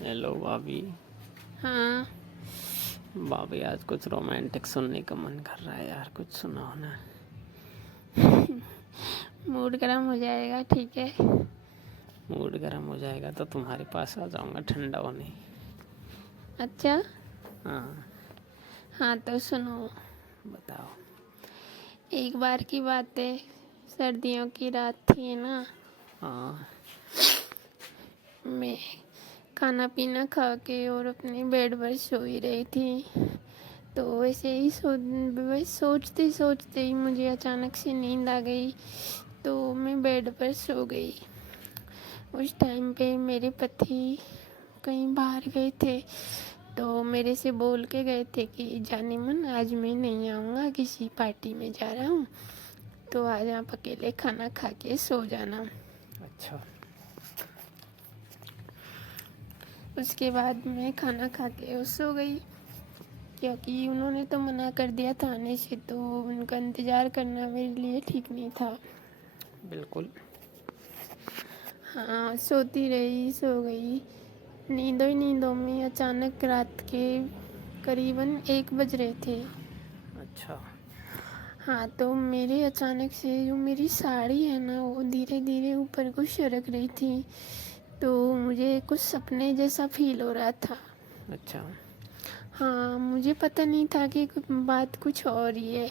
Hello भाभी। हाँ। भाभी आज कुछ रोमांटिक सुनने का मन कर रहा है यार, कुछ सुनाओ ना। मूड गर्म हो जाएगा, ठीक है। मूड गर्म हो जाएगा तो तुम्हारे पास आ जाऊंगा ठंडा होने। अच्छा। हाँ हाँ तो सुनो। बताओ। एक बार की बात है, सर्दियों की रात थी ना। हाँ मैं खाना पीना खा के और अपने बेड पर सो ही रही थी। तो वैसे ही बस सोचते सोचते ही मुझे अचानक से नींद आ गई। तो मैं बेड पर सो गई। उस टाइम पे मेरे पति कहीं बाहर गए थे, तो मेरे से बोल के गए थे कि जाने मन आज मैं नहीं आऊँगा, किसी पार्टी में जा रहा हूँ, तो आज आप अकेले खाना खा के सो जाना। अच्छा। उसके बाद मैं खाना खा के सो गई, क्योंकि उन्होंने तो मना कर दिया था आने से, तो उनका इंतज़ार करना मेरे लिए ठीक नहीं था। बिल्कुल। हाँ, सोती रही, सो गई। नींदों ही नींदों में अचानक रात के करीबन 1 बज रहे थे। अच्छा। हाँ, तो मेरे अचानक से जो मेरी साड़ी है ना, वो धीरे धीरे ऊपर को सरक रही थी। तो मुझे कुछ सपने जैसा फील हो रहा था। अच्छा। हाँ, मुझे पता नहीं था कि बात कुछ और ही है।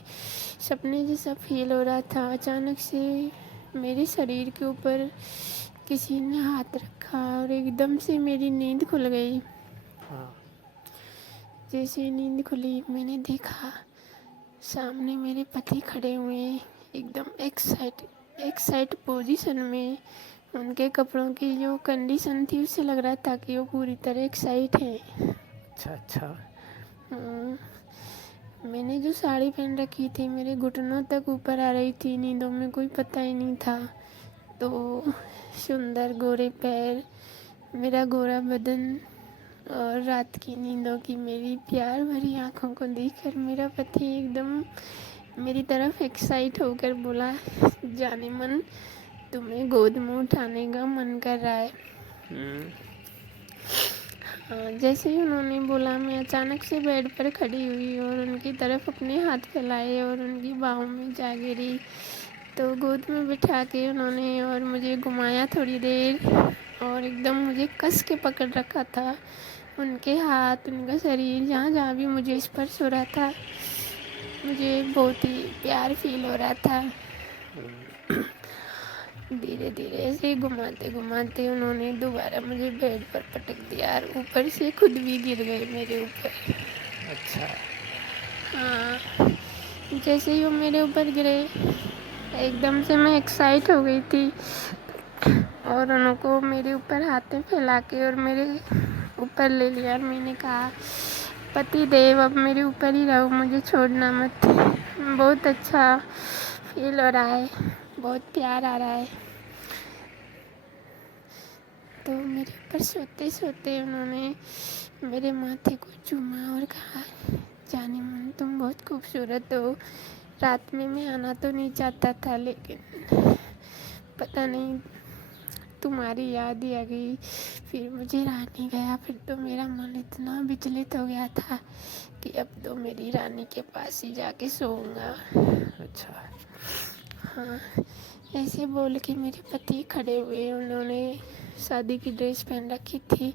सपने जैसा फील हो रहा था। अचानक से मेरे शरीर के ऊपर किसी ने हाथ रखा और एकदम से मेरी नींद खुल गई। हाँ। जैसे नींद खुली, मैंने देखा सामने मेरे पति खड़े हुए हैं, एकदम एक साइड पोजीशन में। उनके कपड़ों की जो कंडीशन थी, उससे लग रहा था कि वो पूरी तरह एक साइड है। अच्छा। अच्छा। मैंने जो साड़ी पहन रखी थी मेरे घुटनों तक ऊपर आ रही थी, नींदों में कोई पता ही नहीं था। तो सुंदर गोरे पैर, मेरा गोरा बदन और रात की नींदों की मेरी प्यार भरी आंखों को देखकर मेरा पति एकदम मेरी तरफ एक्साइट होकर बोला, जाने मन तुम्हें गोद में उठाने का मन कर रहा है। हम्म। हाँ, जैसे ही उन्होंने बोला, मैं अचानक से बेड पर खड़ी हुई और उनकी तरफ अपने हाथ फैलाए और उनकी बाहों में जा गिरी। तो गोद में बिठा के उन्होंने और मुझे घुमाया थोड़ी देर, और एकदम मुझे कस के पकड़ रखा था। उनके हाथ, उनका शरीर, जहाँ जहाँ भी मुझे स्पर्श हो रहा था, मुझे बहुत ही प्यार फील हो रहा था। धीरे धीरे ऐसे घुमाते घुमाते उन्होंने दोबारा मुझे बेड पर पटक दिया और ऊपर से खुद भी गिर गए मेरे ऊपर। अच्छा। हाँ, जैसे ही वो मेरे ऊपर गिरे, एकदम से मैं एक्साइट हो गई थी और उनको मेरे ऊपर हाथें फैला के और मेरे ऊपर ले लिया। और मैंने कहा, पति देव अब मेरे ऊपर ही रहो, मुझे छोड़ना मत। बहुत अच्छा फील हो रहा है, बहुत प्यार आ रहा है। तो मेरे ऊपर सोते सोते उन्होंने मेरे माथे को चूमा और कहा, जाने मन तुम बहुत खूबसूरत हो। रात में मैं आना तो नहीं चाहता था, लेकिन पता नहीं तुम्हारी याद ही आ गई। फिर मुझे रहा नहीं गया। फिर तो मेरा मन इतना विचलित हो गया था कि अब तो मेरी रानी के पास ही जाके सोऊंगा। अच्छा। हाँ, ऐसे बोल के मेरे पति खड़े हुए। उन्होंने शादी की ड्रेस पहन रखी थी,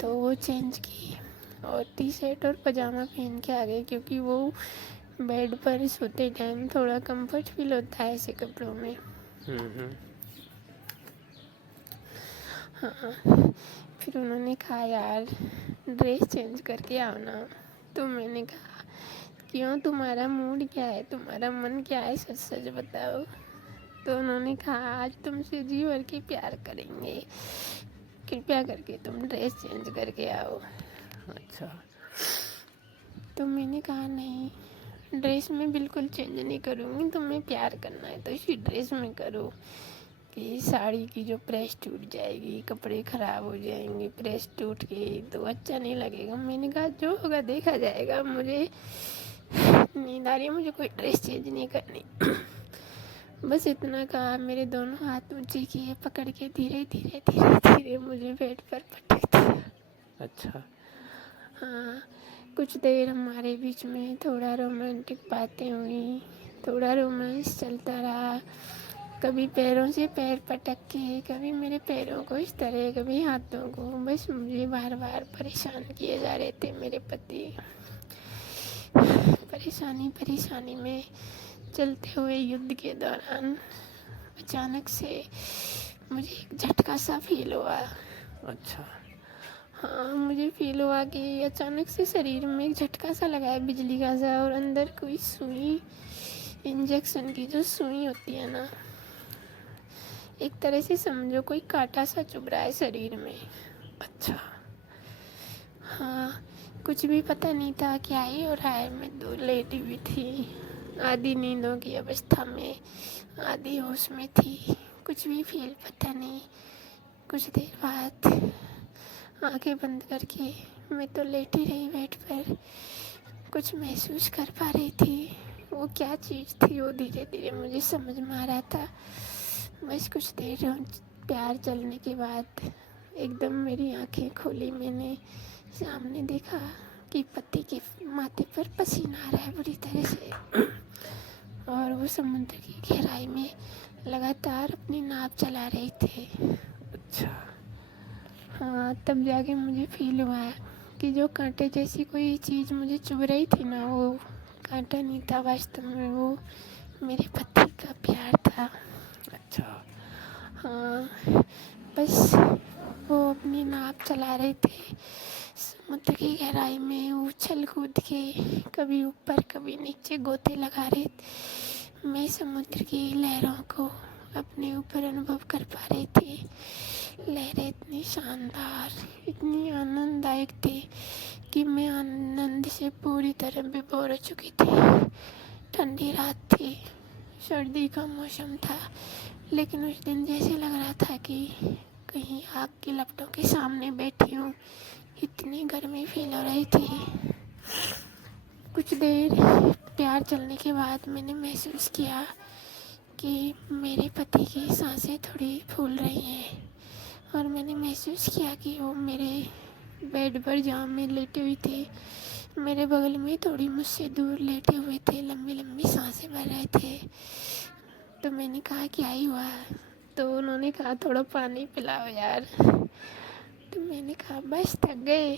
तो वो चेंज की और टी शर्ट और पजामा पहन के आ गए, क्योंकि वो बेड पर सोते टाइम थोड़ा कंफर्ट फील होता है ऐसे कपड़ों में। हम्म। हाँ, फिर उन्होंने कहा, यार ड्रेस चेंज करके आओ ना। तो मैंने कहा, क्यों, तुम्हारा मूड क्या है, तुम्हारा मन क्या है, सच सच बताओ। तो उन्होंने कहा, आज तुमसे जी भर के प्यार करेंगे, कृपया करके तुम ड्रेस चेंज करके आओ। अच्छा। तो मैंने कहा, नहीं, ड्रेस में बिल्कुल चेंज नहीं करूँगी, तुम्हें प्यार करना है तो इसी ड्रेस में करो, कि साड़ी की जो प्रेस टूट जाएगी, कपड़े ख़राब हो जाएंगे प्रेस टूट के, तो अच्छा नहीं लगेगा। मैंने कहा, जो होगा देखा जाएगा, मुझे नींद आ रही है, मुझे कोई ड्रेस चेंज नहीं करनी। बस इतना कहा, मेरे दोनों हाथ ऊंचे किए, पकड़ के धीरे धीरे धीरे धीरे मुझे बेड पर पटक दिया। अच्छा। हाँ, कुछ देर हमारे बीच में थोड़ा रोमांटिक बातें हुई, थोड़ा रोमांस चलता रहा। कभी पैरों से पैर पटक के, कभी मेरे पैरों को इस तरह, कभी हाथों को। बस मुझे बार बार परेशान किए जा रहे थे मेरे पति। परेशानी में चलते हुए युद्ध के दौरान अचानक से मुझे एक झटका सा फील हुआ। अच्छा। हाँ, मुझे फील हुआ कि अचानक से शरीर में एक झटका सा लगा है बिजली का सा, और अंदर कोई सुई, इंजेक्शन की जो सुई होती है ना, एक तरह से समझो कोई कांटा सा चुभ रहा है शरीर में। अच्छा। हाँ, कुछ भी पता नहीं था क्या ही हो रहा है। मैं दूर लेटी हुई थी, आधी नींदों की अवस्था में, आधी होश में थी। कुछ भी फील पता नहीं। कुछ देर बाद आंखें बंद करके मैं तो लेटी रही बेड पर। कुछ महसूस कर पा रही थी। वो क्या चीज़ थी वो धीरे धीरे मुझे समझ में आ रहा था। बस कुछ देर प्यार चलने के बाद एकदम मेरी आंखें खोली। मैंने सामने देखा कि पति के माथे पर पसीना आ रहा है बुरी तरह से, और वो समुद्र की गहराई में लगातार अपनी नाव चला रहे थे। अच्छा। हाँ, तब जाके मुझे फील हुआ कि जो कांटे जैसी कोई चीज़ मुझे चुभ रही थी ना, वो कांटा नहीं था, वास्तव में वो मेरे पति का प्यार था। अच्छा। हाँ, बस वो अपनी नाव चला रहे थे समुद्र की गहराई में, उछल कूद के कभी ऊपर कभी नीचे गोते लगा रहे थे। मैं समुद्र की लहरों को अपने ऊपर अनुभव कर पा रही थी। लहरें इतनी शानदार, इतनी आनंददायक थी कि मैं आनंद से पूरी तरह विभोर हो चुकी थी। ठंडी रात थी, सर्दी का मौसम था, लेकिन उस दिन जैसे लग रहा था कि कहीं आग की लपटों के सामने बैठी हूँ। इतनी गर्मी फील हो रही थी। कुछ देर प्यार चलने के बाद मैंने महसूस किया कि मेरे पति की सांसें थोड़ी फूल रही हैं, और मैंने महसूस किया कि वो मेरे बेड पर जहाँ मैं लेटी हुई थी, मेरे बगल में थोड़ी मुझसे दूर लेटे हुए थे, लंबी लंबी सांसें भर रहे थे। तो मैंने कहा क्या ही हुआ? तो उन्होंने कहा थोड़ा पानी पिलाओ यार। तो मैंने कहा बस थक गए।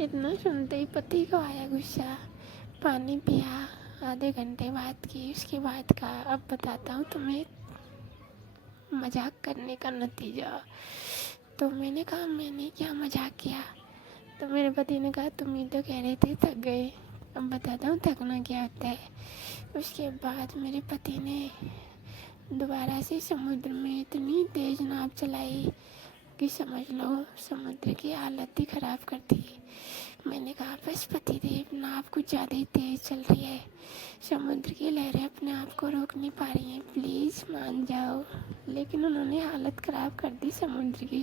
इतना सुनते ही पति को आया गुस्सा। पानी पिया, आधे घंटे बात की, उसके बाद कहा अब बताता हूँ तुम्हें मजाक करने का नतीजा। तो मैंने कहा मैंने क्या मजाक किया? तो मेरे पति ने कहा तुम ही तो कह रहे थे थक गए, अब बताता हूँ थकना क्या होता है। उसके बाद मेरे पति ने दोबारा से समुद्र में इतनी तेज नाव चलाई कि समझ लो समुद्र की हालत ही ख़राब कर दी। मैंने कहा बस पतिदेव, नाव कुछ ज़्यादा ही तेज़ चल रही है, समुद्र की लहरें अपने आप को रोक नहीं पा रही हैं, प्लीज़ मान जाओ। लेकिन उन्होंने हालत ख़राब कर दी समुद्र की।